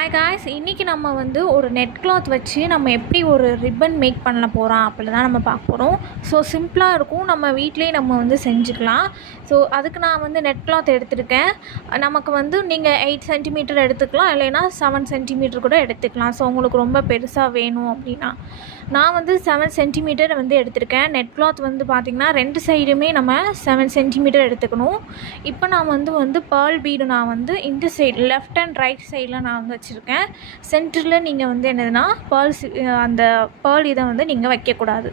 Hi guys, இன்றைக்கி நம்ம வந்து ஒரு நெட் கிளாத் வச்சு நம்ம எப்படி ஒரு ரிப்பன் மேக் பண்ண போகிறோம் அப்படி தான் நம்ம பார்க்க போகிறோம். ஸோ சிம்பிளாக இருக்கும், நம்ம வீட்லேயே நம்ம வந்து செஞ்சுக்கலாம். ஸோ அதுக்கு நான் வந்து நெட் கிளாத் எடுத்துருக்கேன். நமக்கு வந்து நீங்கள் 8 சென்டிமீட்டர் எடுத்துக்கலாம், இல்லைன்னா 7 சென்டிமீட்டர் கூட எடுத்துக்கலாம். ஸோ உங்களுக்கு ரொம்ப பெருசாக வேணும் அப்படின்னா நான் வந்து 7 சென்டிமீட்டர் வந்து எடுத்திருக்கேன். நெட் கிளாத் வந்து பார்த்திங்கன்னா 2 சைடுமே நம்ம 7 சென்டிமீட்டர் எடுத்துக்கணும். இப்போ நான் வந்து பேர்ல் பீடு நான் வந்து இந்த சைடு லெஃப்ட் அண்ட் ரைட் சைடில் நான் வந்து வச்சுருக்கேன். சென்டரில் நீங்கள் வந்து என்னதுன்னா அந்த பேர்ல் இதை வந்து நீங்கள் வைக்கக்கூடாது,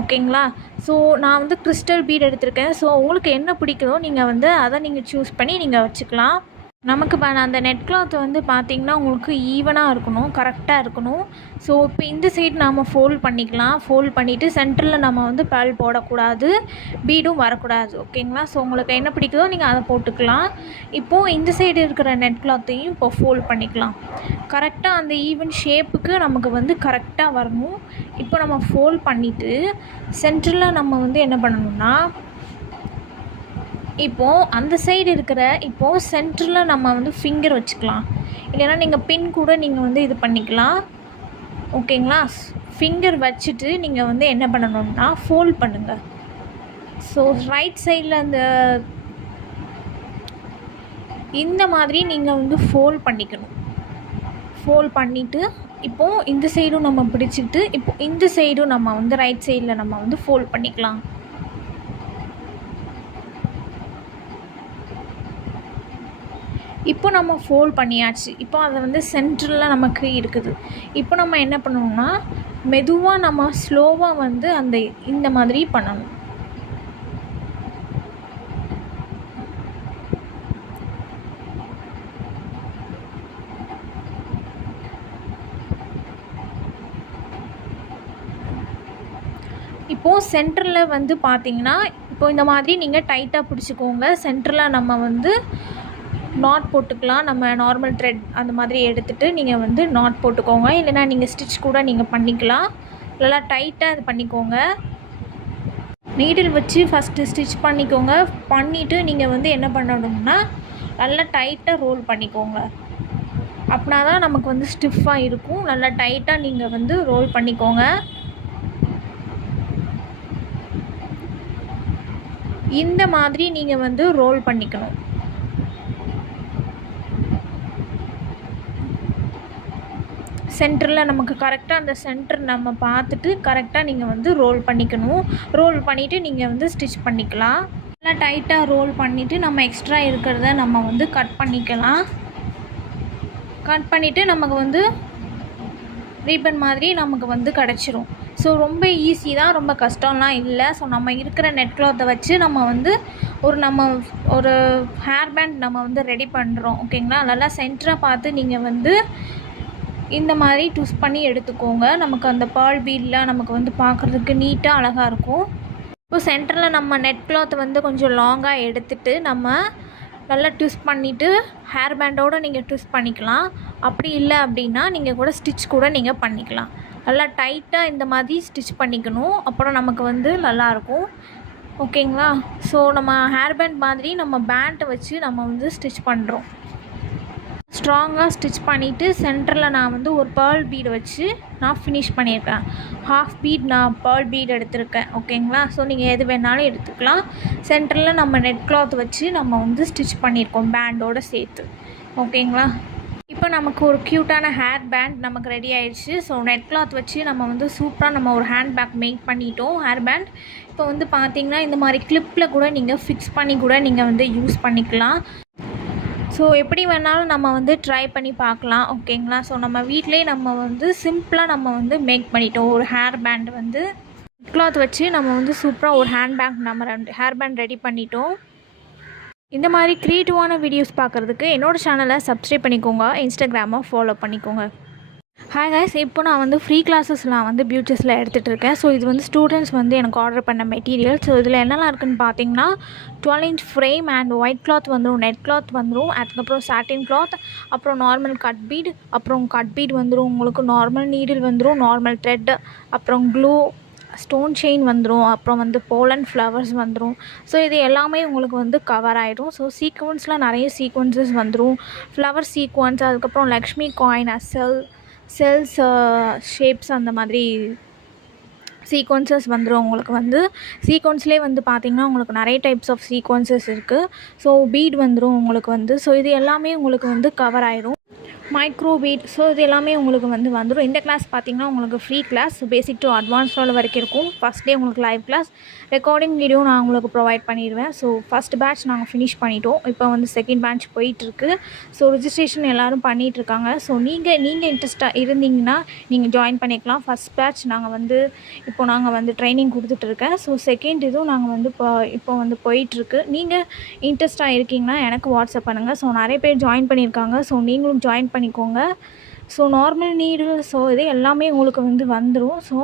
ஓகேங்களா? ஸோ நான் வந்து கிறிஸ்டல் பீட் எடுத்திருக்கேன். ஸோ உங்களுக்கு என்ன பிடிக்குதோ நீங்கள் வந்து அதை நீங்கள் சூஸ் பண்ணி நீங்கள் வச்சுக்கலாம். நமக்கு அந்த நெட் கிளாத் வந்து பார்த்திங்கன்னா உங்களுக்கு ஈவனாக இருக்கணும், கரெக்டாக இருக்கணும். ஸோ இப்போ இந்த சைடு நாம் ஃபோல்ட் பண்ணிக்கலாம். ஃபோல்ட் பண்ணிவிட்டு சென்டரில் நம்ம வந்து பேர்ல் போடக்கூடாது, பீடும் வரக்கூடாது, ஓகேங்களா? ஸோ உங்களுக்கு என்ன பிடிக்குதோ நீங்கள் அதை போட்டுக்கலாம். இப்போது இந்த சைடு இருக்கிற நெட் கிளாத்தையும் இப்போ ஃபோல்ட் பண்ணிக்கலாம். கரெக்டாக அந்த ஈவன் ஷேப்புக்கு நமக்கு வந்து கரெக்டாக வரணும். இப்போ நம்ம ஃபோல்ட் பண்ணிவிட்டு சென்டரில் நம்ம வந்து என்ன பண்ணணும்னா, இப்போது அந்த சைடு இருக்கிற இப்போது சென்டரில் நம்ம வந்து ஃபிங்கர் வச்சுக்கலாம், இல்லைன்னா நீங்கள் பின் கூட நீங்கள் வந்து இது பண்ணிக்கலாம், ஓகேங்களா? ஃபிங்கர் வச்சுட்டு நீங்கள் வந்து என்ன பண்ணணும்னா ஃபோல்ட் பண்ணுங்கள். ஸோ ரைட் சைடில் இந்த மாதிரி நீங்கள் வந்து ஃபோல்ட் பண்ணிக்கணும். ஃபோல்ட் பண்ணிவிட்டு இப்போது இந்த சைடும் நம்ம பிடிச்சிட்டு இப்போது இந்த சைடும் நம்ம வந்து ரைட் சைடில் நம்ம வந்து ஃபோல்ட் பண்ணிக்கலாம். இப்போ நம்ம ஃபோல்ட் பண்ணியாச்சு. இப்போ அதை வந்து சென்டரில் நமக்கு இருக்குது. இப்போ நம்ம என்ன பண்ணணும்னா மெதுவாக நம்ம ஸ்லோவாக வந்து இந்த மாதிரி பண்ணணும். இப்போது சென்டரில் வந்து பார்த்திங்கன்னா இப்போ இந்த மாதிரி நீங்கள் டைட்டாக பிடிச்சிக்கோங்க. சென்டரில் நம்ம வந்து நாட் போட்டுக்கலாம். நம்ம நார்மல் த்ரெட் அந்த மாதிரி எடுத்துகிட்டு நீங்கள் வந்து நாட் போட்டுக்கோங்க, இல்லைனா நீங்கள் ஸ்டிச் கூட நீங்கள் பண்ணிக்கலாம். நல்லா டைட்டாக இது பண்ணிக்கோங்க. நீடில் வச்சு ஃபஸ்ட்டு ஸ்டிச் பண்ணிக்கோங்க. பண்ணிவிட்டு நீங்கள் வந்து என்ன பண்ணணும்னா நல்லா டைட்டாக ரோல் பண்ணிக்கோங்க. அப்படின்னா தான் நமக்கு வந்து ஸ்டிஃபாக இருக்கும். நல்லா டைட்டாக நீங்கள் வந்து ரோல் பண்ணிக்கோங்க. இந்த மாதிரி நீங்கள் வந்து ரோல் பண்ணிக்கணும். சென்டரில் நமக்கு கரெக்டாக அந்த சென்டர் நம்ம பார்த்துட்டு கரெக்டாக நீங்கள் வந்து ரோல் பண்ணிக்கணும். ரோல் பண்ணிவிட்டு நீங்கள் வந்து ஸ்டிச் பண்ணிக்கலாம். நல்லா டைட்டாக ரோல் பண்ணிவிட்டு நம்ம எக்ஸ்ட்ரா இருக்கிறத நம்ம வந்து கட் பண்ணிக்கலாம். கட் பண்ணிவிட்டு நமக்கு வந்து ரீபன் மாதிரி நமக்கு வந்து கிடச்சிரும். ஸோ ரொம்ப ஈஸி தான், ரொம்ப கஷ்டம்லாம் இல்லை. ஸோ நம்ம இருக்கிற நெட் கிளாத்தை வச்சு நம்ம வந்து ஒரு ஹேர் பேண்ட் நம்ம வந்து ரெடி பண்ணுறோம், ஓகேங்களா? நல்லா சென்டராக பார்த்து நீங்கள் வந்து இந்த மாதிரி ட்விஸ்ட் பண்ணி எடுத்துக்கோங்க. நமக்கு அந்த பேர்ல் பீட்லாம் நமக்கு வந்து பார்க்குறதுக்கு நீட்டாக அழகாக இருக்கும். இப்போ சென்டரில் நம்ம நெட் கிளாத் வந்து கொஞ்சம் லாங்காக எடுத்துகிட்டு நம்ம நல்லா ட்விஸ்ட் பண்ணிவிட்டு ஹேர் பேண்டோடு நீங்கள் ட்விஸ்ட் பண்ணிக்கலாம். அப்படி இல்லை அப்படின்னா நீங்கள் கூட ஸ்டிச் கூட நீங்கள் பண்ணிக்கலாம். நல்லா டைட்டாக இந்த மாதிரி ஸ்டிச் பண்ணிக்கணும், அப்புறம் நமக்கு வந்து நல்லாயிருக்கும், ஓகேங்களா? ஸோ நம்ம ஹேர் பேண்ட் மாதிரி நம்ம பேண்ட்டை வச்சு நம்ம வந்து ஸ்டிச் பண்ணுறோம். ஸ்ட்ராங்காக ஸ்டிச் பண்ணிவிட்டு சென்டரில் நான் வந்து ஒரு பேர்ல் பீடு வச்சு நான் ஃபினிஷ் பண்ணியிருக்கேன். ஹாஃப் பீட் நான் பேர்ல் பீட் எடுத்திருக்கேன், ஓகேங்களா? ஸோ நீங்கள் எது வேணாலும் எடுத்துக்கலாம். சென்டரில் நம்ம நெட் கிளாத் வச்சு நம்ம வந்து ஸ்டிச் பண்ணியிருக்கோம் பேண்டோடு சேர்த்து, ஓகேங்களா? இப்போ நமக்கு ஒரு க்யூட்டான ஹேர் பேண்ட் நமக்கு ரெடி ஆயிடுச்சு. ஸோ நெட் கிளாத் வச்சு நம்ம வந்து சூப்பராக நம்ம ஒரு ஹேண்ட் பேக் மேக் பண்ணிட்டோம், ஹேர் பேண்ட். இப்போ வந்து பார்த்திங்கன்னா இந்த மாதிரி கிளிப்பில் கூட நீங்கள் ஃபிக்ஸ் பண்ணி கூட நீங்கள் வந்து யூஸ் பண்ணிக்கலாம். ஸோ எப்படி வேணாலும் நம்ம வந்து ட்ரை பண்ணி பார்க்கலாம், ஓகேங்களா? ஸோ நம்ம வீட்டிலே நம்ம வந்து சிம்பிளாக நம்ம வந்து மேக் பண்ணிட்டோம். ஒரு ஹேர் பேண்ட் வந்து கிளாத் வச்சு நம்ம வந்து சூப்பராக ஒரு ஹேர் பேண்ட் ரெடி பண்ணிட்டோம். இந்த மாதிரி க்ரியேட்டிவான வீடியோஸ் பார்க்குறதுக்கு என்னோடய சேனலை சப்ஸ்கிரைப் பண்ணிக்கோங்க, இன்ஸ்டாகிராமை ஃபாலோ பண்ணிக்கோங்க. ஹாய் கைஸ், இப்போ நான் வந்து ஃப்ரீ கிளாஸஸ் நான் வந்து பியூட்டிஸில் எடுத்துகிட்டு இருக்கேன். ஸோ இது வந்து ஸ்டூடெண்ட்ஸ் வந்து எனக்கு ஆர்டர் பண்ண மெட்டீரியல். ஸோ இதில் என்னெல்லாம் இருக்குதுன்னு பார்த்தீங்கன்னா 12 inch frame and white cloth வந்துடும், நெட் கிளாத் வந்துடும், அதுக்கப்புறம் சாட்டின் கிளாத், அப்புறம் நார்மல் கட் பீட், அப்புறம் கட் பீட் வந்துடும், உங்களுக்கு நார்மல் நீடில் வந்துடும், நார்மல் த்ரெட், அப்புறம் க்ளூ, ஸ்டோன் செயின் வந்துடும், அப்புறம் வந்து போலண்ட் ஃப்ளவர்ஸ் வந்துடும். ஸோ இது எல்லாமே உங்களுக்கு வந்து கவர் ஆகிடும். ஸோ சீக்வன்ஸில் நிறைய சீக்வன்சஸ் வந்துடும். ஃப்ளவர் சீக்வன்ஸ், அதுக்கப்புறம் லக்ஷ்மி காயின், செல்ஸ் ஷேப்ஸ், அந்த மாதிரி சீக்வன்சஸ் வந்துடும். உங்களுக்கு வந்து சீக்வன்ஸ்லேயே வந்து பார்த்திங்கன்னா உங்களுக்கு நிறைய டைப்ஸ் ஆஃப் சீக்வன்சஸ் இருக்குது. ஸோ பீட் வந்துடும் உங்களுக்கு வந்து. ஸோ இது எல்லாமே உங்களுக்கு வந்து கவர் ஆகிடும். மைக்ரோ பீட், ஸோ இது எல்லாமே உங்களுக்கு வந்து வந்துடும். இந்த கிளாஸ் பார்த்திங்கன்னா உங்களுக்கு free class, basic to advance level வரைக்கும் இருக்கும். ஃபஸ்ட் டே உங்களுக்கு லைவ் கிளாஸ், ரெக்கார்டிங் வீடியோ நான் உங்களுக்கு ப்ரொவைட் பண்ணிடுவேன். ஸோ ஃபஸ்ட் பேட்ச் நாங்கள் ஃபினிஷ் பண்ணிட்டோம். இப்போ வந்து செகண்ட் பேட்ச் போயிட்டுருக்கு. ஸோ ரிஜிஸ்ட்ரேஷன் எல்லோரும் பண்ணிகிட்ருக்காங்க. ஸோ நீங்கள் இன்ட்ரெஸ்ட்டாக இருந்தீங்கன்னா நீங்கள் ஜாயின் பண்ணிக்கலாம். ஃபஸ்ட் பேட்ச் நாங்கள் வந்து ட்ரைனிங் கொடுத்துட்ருக்கேன். ஸோ செகண்ட் இதுவும் நாங்கள் வந்து இப்போ வந்து போயிட்டுருக்கு. நீங்கள் இன்ட்ரெஸ்ட்டாக இருக்கீங்கன்னா எனக்கு வாட்ஸ்அப் பண்ணுங்கள். ஸோ நிறைய பேர் ஜாயின் பண்ணியிருக்காங்க. ஸோ நீங்களும் ஜாயின் பண்ணிக்கோங்க. ஸோ நார்மல் நீடில், ஸோ இது எல்லாமே உங்களுக்கு வந்து வந்துடும். ஸோ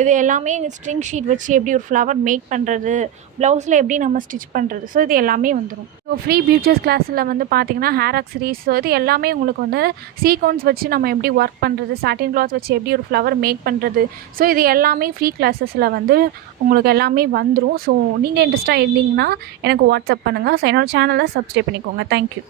இது எல்லாமே ஸ்ட்ரிங் ஷீட் வச்சு எப்படி ஒரு ஃப்ளவர் மேக் பண்ணுறது, ப்ளவுஸில் எப்படி நம்ம ஸ்டிச் பண்ணுறது, ஸோ இது எல்லாமே வந்துடும். ஸோ ஃப்ரீ பியூச்சர்ஸ் கிளாஸில் வந்து பார்த்திங்கன்னா ஹேர் அக்சரிஸ், ஸோ இது எல்லாமே உங்களுக்கு வந்து சீக்வன்ஸ் வச்சு நம்ம எப்படி ஒர்க் பண்ணுறது, சாட்டின் கிளாத் வச்சு எப்படி ஒரு ஃப்ளவர் மேக் பண்ணுறது, ஸோ இது எல்லாமே ஃப்ரீ கிளாஸஸில் வந்து உங்களுக்கு எல்லாமே வந்துடும். ஸோ நீங்கள் இன்ட்ரெஸ்ட்டாக இருந்தீங்கன்னா எனக்கு வாட்ஸ்அப் பண்ணுங்கள். ஸோ என்னோடய சேனலை சப்ஸ்கிரைப் பண்ணிக்கோங்க. தேங்க்யூ.